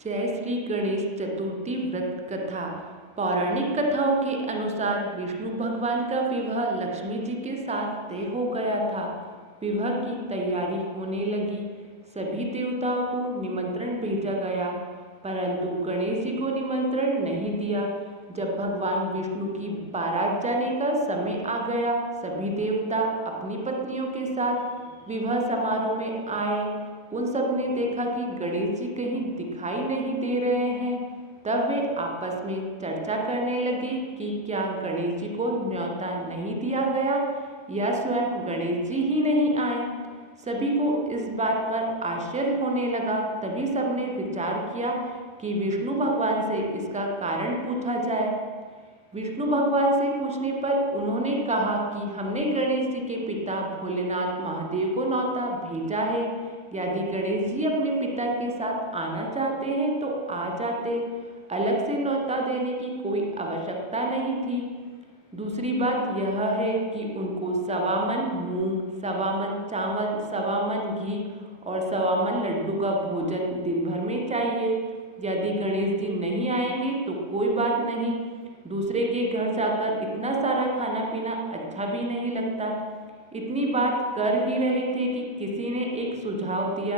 जय श्री गणेश चतुर्थी व्रत कथा। पौराणिक कथाओं के अनुसार विष्णु भगवान का विवाह लक्ष्मी जी के साथ तय हो गया था। विवाह की तैयारी होने लगी। सभी देवताओं को निमंत्रण भेजा गया, परंतु गणेश जी को निमंत्रण नहीं दिया। जब भगवान विष्णु की बारात जाने का समय आ गया, सभी देवता अपनी पत्नियों के साथ विवाह समारोह में आए। उन सब ने देखा कि गणेश जी कहीं दिखाई नहीं दे रहे हैं। तब वे आपस में चर्चा करने लगे कि क्या गणेश जी को न्योता नहीं दिया गया या स्वयं गणेश जी ही नहीं आए। सभी को इस बात पर आश्चर्य होने लगा। तभी सबने विचार किया कि विष्णु भगवान से इसका कारण पूछा जाए। विष्णु भगवान से पूछने पर उन्होंने कहा कि हमने गणेश जी के पिता भोलेनाथ महादेव को न्योता भेजा है। यदि गणेश जी अपने पिता के साथ आना चाहते हैं तो आ जाते, अलग से न्योता देने की कोई आवश्यकता नहीं थी। दूसरी बात यह है कि उनको 1.25 मन मूंग, 1.25 मन चावल, 1.25 मन घी और 1.25 मन लड्डू का भोजन दिन भर में चाहिए। यदि गणेश जी नहीं आएंगे तो कोई बात नहीं, दूसरे के घर जाकर इतना सारा खाना पीना अच्छा भी नहीं लगता। इतनी बात कर ही रहे थे कि किसी ने एक सुझाव दिया,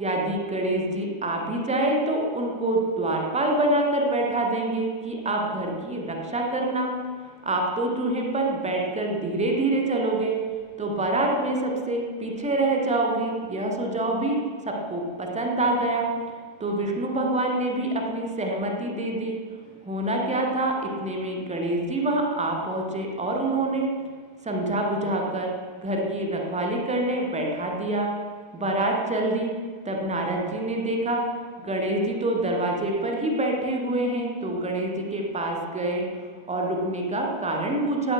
यदि गणेश जी आ भी जाए तो उनको द्वारपाल बनाकर बैठा देंगे कि आप घर की रक्षा करना। आप तो चूल्हे पर बैठकर धीरे धीरे चलोगे तो बारात में सबसे पीछे रह जाओगे। यह सुझाव भी सबको पसंद आ गया, तो विष्णु भगवान ने भी अपनी सहमति दे दी। होना क्या था, इतने में गणेश जी वहां आ पहुंचे और उन्होंने समझा बुझाकर घर की रखवाली करने बैठा दिया। बारात चल दी। तब नारद जी ने देखा गणेश जी तो दरवाजे पर ही बैठे हुए हैं, तो गणेश जी के पास गए और रुकने का कारण पूछा।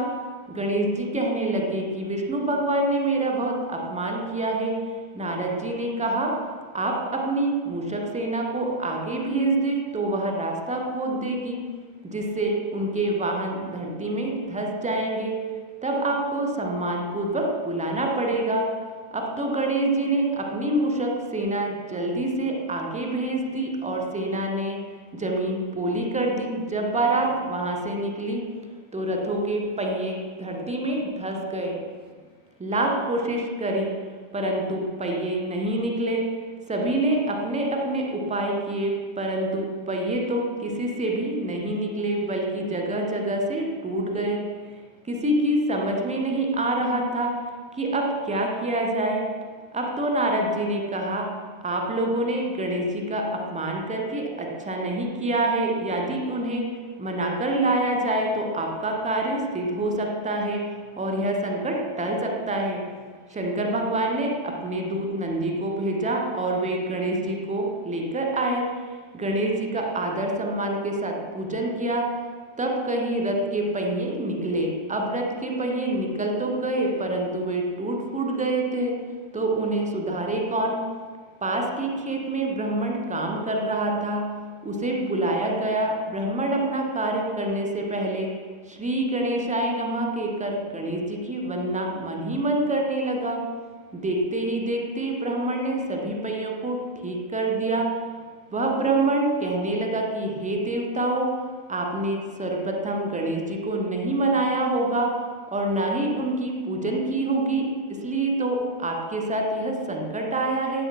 गणेश जी कहने लगे कि विष्णु भगवान ने मेरा बहुत अपमान किया है। नारद जी ने कहा, आप अपनी मूषक सेना को आगे भेज दें तो वह रास्ता खोद देगी, जिससे उनके वाहन धरती में धंस जाएंगे। तब आपको सम्मानपूर्वक बुलाना पड़ेगा। अब तो गणेश जी ने अपनी मूषक सेना जल्दी से आगे भेज दी और सेना ने जमीन पोली कर दी। जब बारात वहां से निकली तो रथों के पहिए धरती में धंस गए। लाख कोशिश करी परंतु पहिए नहीं निकले। सभी ने अपने अपने उपाय किए, परंतु पहिए तो किसी से भी नहीं निकले, बल्कि जगह जगह से टूट गए। किसी की समझ में नहीं आ रहा था कि अब क्या किया जाए। अब तो नारद जी ने कहा, आप लोगों ने गणेश जी का अपमान करके अच्छा नहीं किया है। यदि उन्हें मनाकर लाया जाए तो आपका कार्य सिद्ध हो सकता है और यह संकट टल सकता है। शंकर भगवान ने अपने दूत नंदी को भेजा और वे गणेश जी को लेकर आए। गणेश जी का आदर सम्मान के साथ पूजन किया। तब कहीं रथ के पहिए निकले। अब रथ के पहिए निकल तो गए, परंतु वे टूट फूट गए थे, तो उन्हें सुधारे कौन। पास के खेत में ब्राह्मण काम कर रहा था, उसे बुलाया गया। ब्राह्मण अपना कार्य करने से पहले श्री गणेशाय नमः कहकर गणेश जी की वंदना मन ही मन करने लगा। देखते ही देखते ब्राह्मण ने सभी पहियों को ठीक कर दिया। वह ब्राह्मण कहने लगा कि हे देवताओं, आपने सर्वप्रथम गणेश जी को नहीं मनाया होगा और न ही उनकी पूजन की होगी, इसलिए तो आपके साथ यह संकट आया है।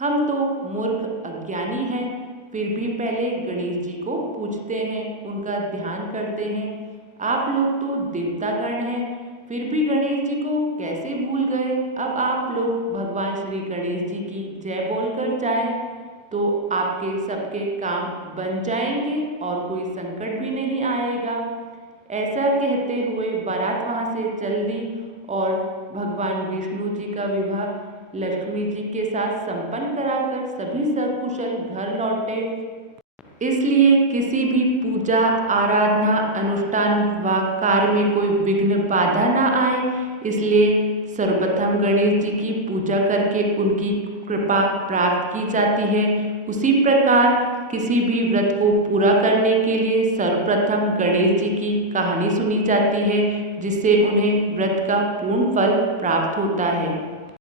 हम तो मूर्ख अज्ञानी हैं, फिर भी पहले गणेश जी को पूजते हैं, उनका ध्यान करते हैं। आप लोग तो देवतागण हैं, फिर भी गणेश जी को कैसे भूल गए। अब आप लोग भगवान श्री गणेश जी की जय बोलकर जाएं तो आपके सबके काम बन जाएंगे और कोई संकट भी नहीं आएगा। ऐसा कहते हुए बारात वहां से चल दी और भगवान विष्णु जी का विवाह लक्ष्मी जी के साथ संपन्न कराकर सभी सकुशल घर लौटे। इसलिए किसी भी पूजा आराधना अनुष्ठान व कार्य में कोई विघ्न बाधा न आए, इसलिए सर्वप्रथम गणेश जी की पूजा करके उनकी कृपा प्राप्त की जाती है। उसी प्रकार किसी भी व्रत को पूरा करने के लिए सर्वप्रथम गणेश जी की कहानी सुनी जाती है, जिससे उन्हें व्रत का पूर्ण फल प्राप्त होता है।